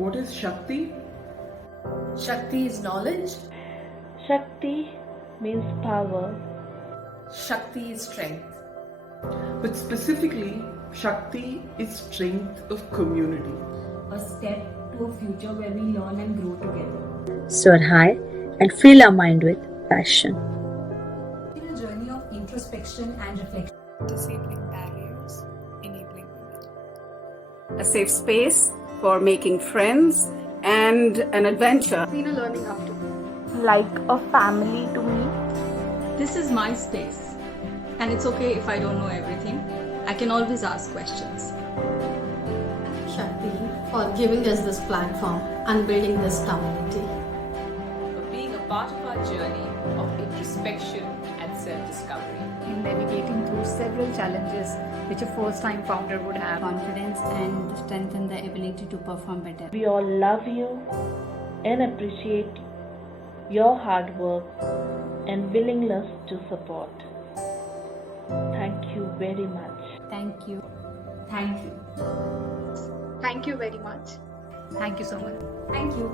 What is Shakti? Shakti is knowledge. Shakti means power. Shakti is strength. But specifically, Shakti is strength of community. A step to a future where we learn and grow together. Soar high and fill our mind with passion. In a journey of introspection and reflection. Disabling barriers, enabling women. A safe space for making friends and an adventure. Been a learning hub to me. Like a family to me. This is my space. And it's okay if I don't know everything. I can always ask questions. Shakti for giving us this platform and building this community. For being a part of our journey of introspection and self-discovery. In navigating through several challenges which a first-time founder would have. Confidence and strengthen the ability to perform better. We all love you and appreciate your hard work and willingness to support. Thank you very much. Thank you. Thank you. Thank you very much. Thank you so much. Thank you.